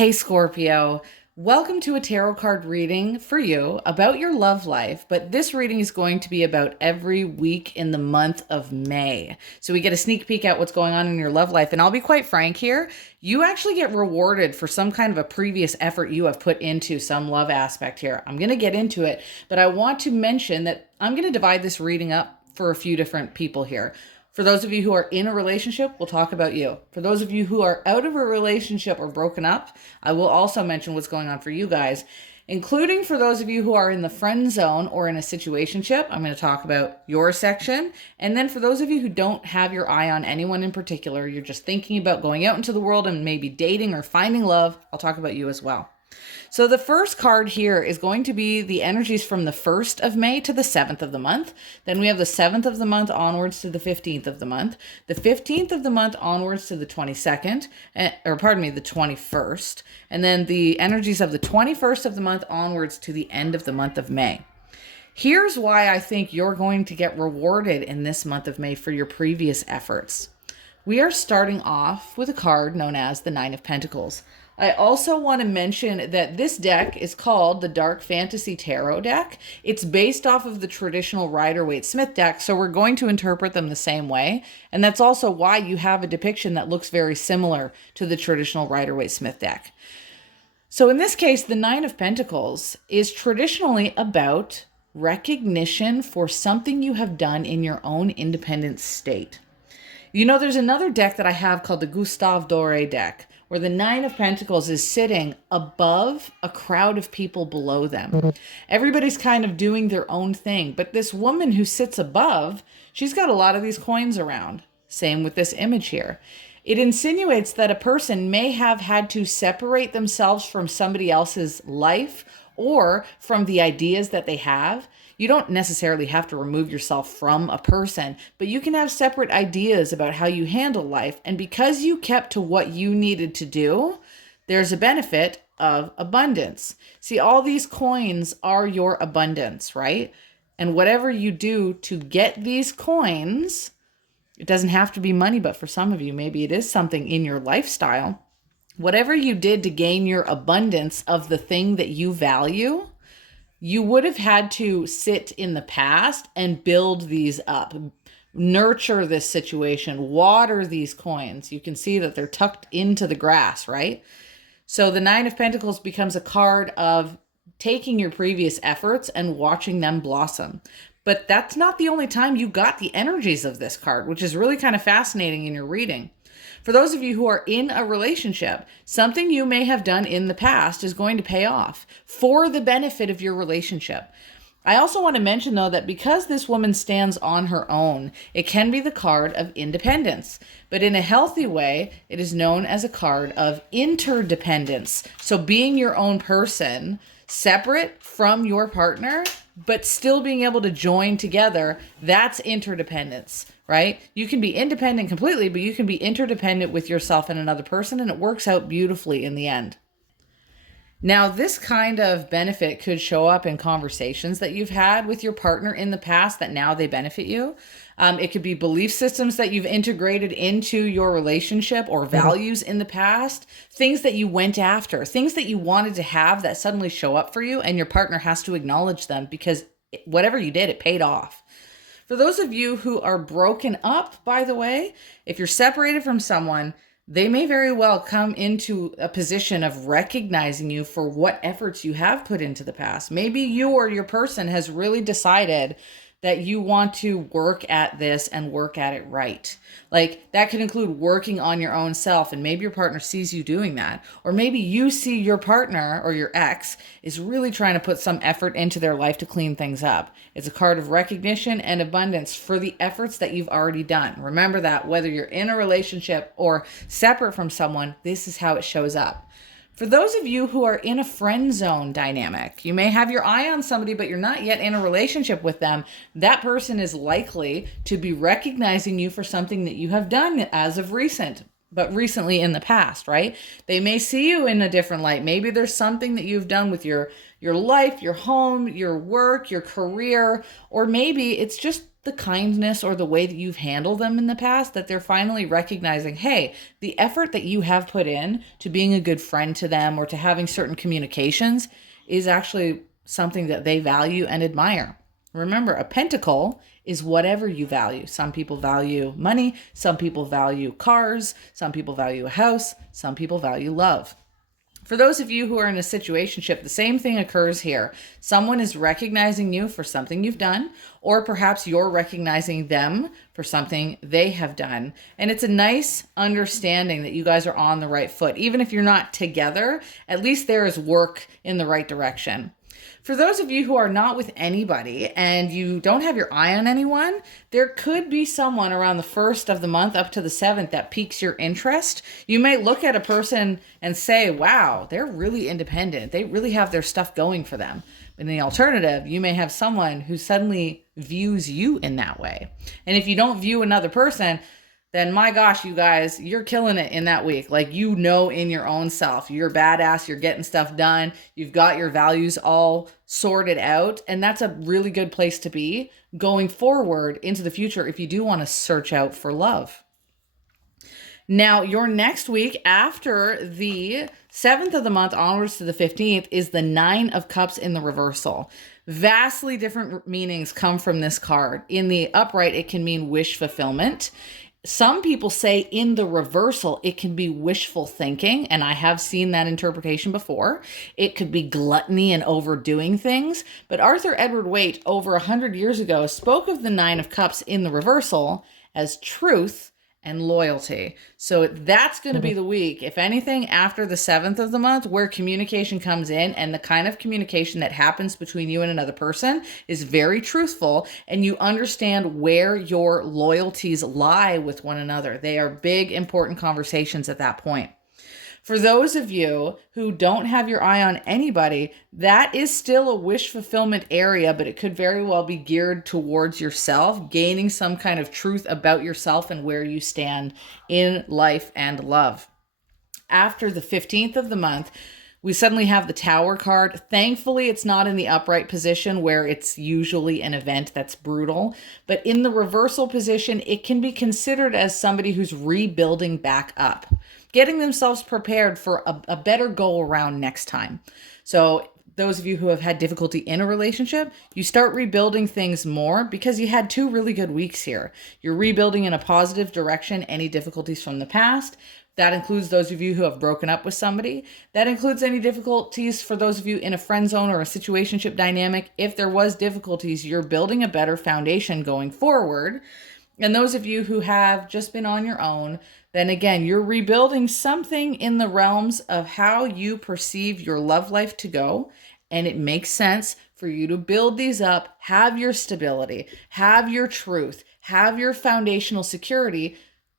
Hey, Scorpio. Welcome to a tarot card reading for you about your love life, but this reading is going to be about every week in the month of May. So we get a sneak peek at what's going on in your love life. And I'll be quite frank here, you actually get rewarded for some kind of a previous effort you have put into some love aspect here. I'm going to get into it, but I want to mention that I'm going to divide this reading up for a few different people here. For those of you who are in a relationship, we'll talk about you. For those of you who are out of a relationship or broken up, I will also mention what's going on for you guys, including for those of you who are in the friend zone or in a situationship. I'm going to talk about your section. And then for those of you who don't have your eye on anyone in particular, you're just thinking about going out into the world and maybe dating or finding love, I'll talk about you as well. So the first card here is going to be the energies from the 1st of May to the 7th of the month. Then we have the 7th of the month onwards to the 15th of the month. The 15th of the month onwards to the 22nd, the 21st. And then the energies of the 21st of the month onwards to the end of the month of May. Here's why I think you're going to get rewarded in this month of May for your previous efforts. We are starting off with a card known as the Nine of Pentacles. I also want to mention that this deck is called the Dark Fantasy Tarot deck. It's based off of the traditional Rider-Waite-Smith deck, so we're going to interpret them the same way. And that's also why you have a depiction that looks very similar to the traditional Rider-Waite-Smith deck. So in this case, the Nine of Pentacles is traditionally about recognition for something you have done in your own independent state. You know, there's another deck that I have called the Gustave Doré deck, where the Nine of Pentacles is sitting above a crowd of people below them. Everybody's kind of doing their own thing, but this woman who sits above, she's got a lot of these coins around. Same with this image here. It insinuates that a person may have had to separate themselves from somebody else's life or from the ideas that they have. You don't necessarily have to remove yourself from a person, but you can have separate ideas about how you handle life. And because you kept to what you needed to do, there's a benefit of abundance. See, all these coins are your abundance, right? And whatever you do to get these coins, it doesn't have to be money, but for some of you, maybe it is something in your lifestyle. Whatever you did to gain your abundance of the thing that you value, you would have had to sit in the past and build these up, nurture this situation, water these coins. You can see that they're tucked into the grass, right? So the Nine of Pentacles becomes a card of taking your previous efforts and watching them blossom. But that's not the only time you got the energies of this card, which is really kind of fascinating in your reading. For those of you who are in a relationship, something you may have done in the past is going to pay off for the benefit of your relationship. I also want to mention, though, that because this woman stands on her own, it can be the card of independence. But in a healthy way, it is known as a card of interdependence. So being your own person, separate from your partner, but still being able to join together, that's interdependence, right? You can be independent completely, but you can be interdependent with yourself and another person, and it works out beautifully in the end. Now, this kind of benefit could show up in conversations that you've had with your partner in the past that now they benefit you. It could be belief systems that you've integrated into your relationship or values in the past, things that you went after, things that you wanted to have that suddenly show up for you, and your partner has to acknowledge them because whatever you did, it paid off. For those of you who are broken up, by the way, if you're separated from someone, they may very well come into a position of recognizing you for what efforts you have put into the past. Maybe you or your person has really decided that you want to work at this and work at it right. Like that could include working on your own self, and maybe your partner sees you doing that. Or maybe you see your partner or your ex is really trying to put some effort into their life to clean things up. It's a card of recognition and abundance for the efforts that you've already done. Remember that whether you're in a relationship or separate from someone, this is how it shows up. For those of you who are in a friend zone dynamic, you may have your eye on somebody, but you're not yet in a relationship with them. That person is likely to be recognizing you for something that you have done as of recent, but recently in the past, right? They may see you in a different light. Maybe there's something that you've done with your your life, your home, your work, your career, or maybe it's just the kindness or the way that you've handled them in the past that they're finally recognizing, hey, the effort that you have put in to being a good friend to them or to having certain communications is actually something that they value and admire. Remember, a pentacle is whatever you value. Some people value money, some people value cars, some people value a house, some people value love. For those of you who are in a situationship, the same thing occurs here. Someone is recognizing you for something you've done, or perhaps you're recognizing them for something they have done. And it's a nice understanding that you guys are on the right foot. Even if you're not together, at least there is work in the right direction. For those of you who are not with anybody and you don't have your eye on anyone, there could be someone around the 1st of the month up to the 7th that piques your interest. You may look at a person and say, wow, they're really independent. They really have their stuff going for them. In the alternative, you may have someone who suddenly views you in that way. And if you don't view another person, then my gosh, you guys, you're killing it in that week. Like, you know, in your own self, you're badass, you're getting stuff done, you've got your values all sorted out. And that's a really good place to be going forward into the future if you do want to search out for love. Now, your next week after the 7th of the month onwards to the 15th is the 9 of Cups in the reversal. Vastly different meanings come from this card. In the upright, it can mean wish fulfillment. Some people say in the reversal, it can be wishful thinking, and I have seen that interpretation before. It could be gluttony and overdoing things, but Arthur Edward Waite, over 100 years ago, spoke of the 9 of Cups in the reversal as truth and loyalty. So that's going to be the week, if anything, after the 7th of the month, where communication comes in, and the kind of communication that happens between you and another person is very truthful, and you understand where your loyalties lie with one another. They are big, important conversations at that point. For those of you who don't have your eye on anybody, that is still a wish fulfillment area, but it could very well be geared towards yourself, gaining some kind of truth about yourself and where you stand in life and love. After the 15th of the month, we suddenly have the Tower card. Thankfully, it's not in the upright position where it's usually an event that's brutal. But in the reversal position, it can be considered as somebody who's rebuilding back up, getting themselves prepared for a better go around next time. So those of you who have had difficulty in a relationship, you start rebuilding things more because you had 2 really good weeks here. You're rebuilding in a positive direction any difficulties from the past. That includes those of you who have broken up with somebody. That includes any difficulties for those of you in a friend zone or a situationship dynamic. If there was difficulties, you're building a better foundation going forward. And those of you who have just been on your own, then again, you're rebuilding something in the realms of how you perceive your love life to go. And it makes sense for you to build these up, have your stability, have your truth, have your foundational security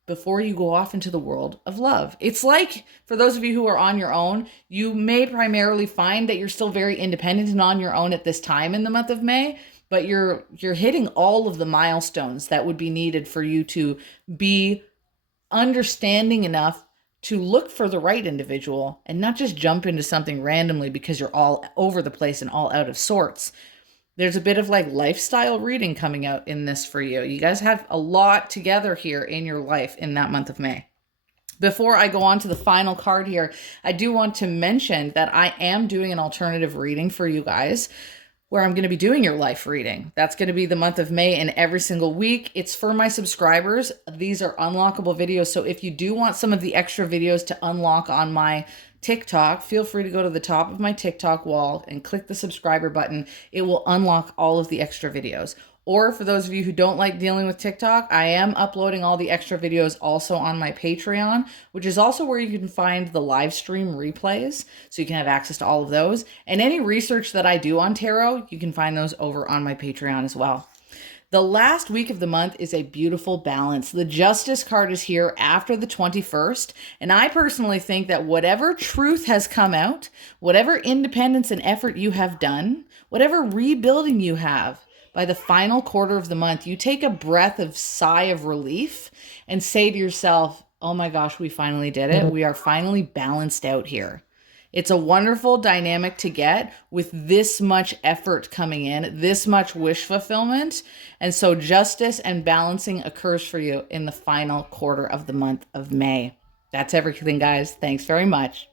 before you go off into the world of love. It's like, for those of you who are on your own, you may primarily find that you're still very independent and on your own at this time in the month of May, but you're hitting all of the milestones that would be needed for you to be understanding enough to look for the right individual and not just jump into something randomly because you're all over the place and all out of sorts. There's a bit of like lifestyle reading coming out in this for you. You guys have a lot together here in your life in that month of May. Before I go on to the final card here, I do want to mention that I am doing an alternative reading for you guys, where I'm going to be doing your life reading. That's going to be the month of May and every single week. It's for my subscribers. These are unlockable videos. So if you do want some of the extra videos to unlock on my TikTok, feel free to go to the top of my TikTok wall and click the subscriber button. It will unlock all of the extra videos. Or for those of you who don't like dealing with TikTok, I am uploading all the extra videos also on my Patreon, which is also where you can find the live stream replays. So you can have access to all of those. And any research that I do on tarot, you can find those over on my Patreon as well. The last week of the month is a beautiful balance. The Justice card is here after the 21st. And I personally think that whatever truth has come out, whatever independence and effort you have done, whatever rebuilding you have, by the final quarter of the month, you take a breath of sigh of relief and say to yourself, oh my gosh, we finally did it. We are finally balanced out here. It's a wonderful dynamic to get with this much effort coming in, this much wish fulfillment. And so justice and balancing occurs for you in the final quarter of the month of May. That's everything, guys. Thanks very much.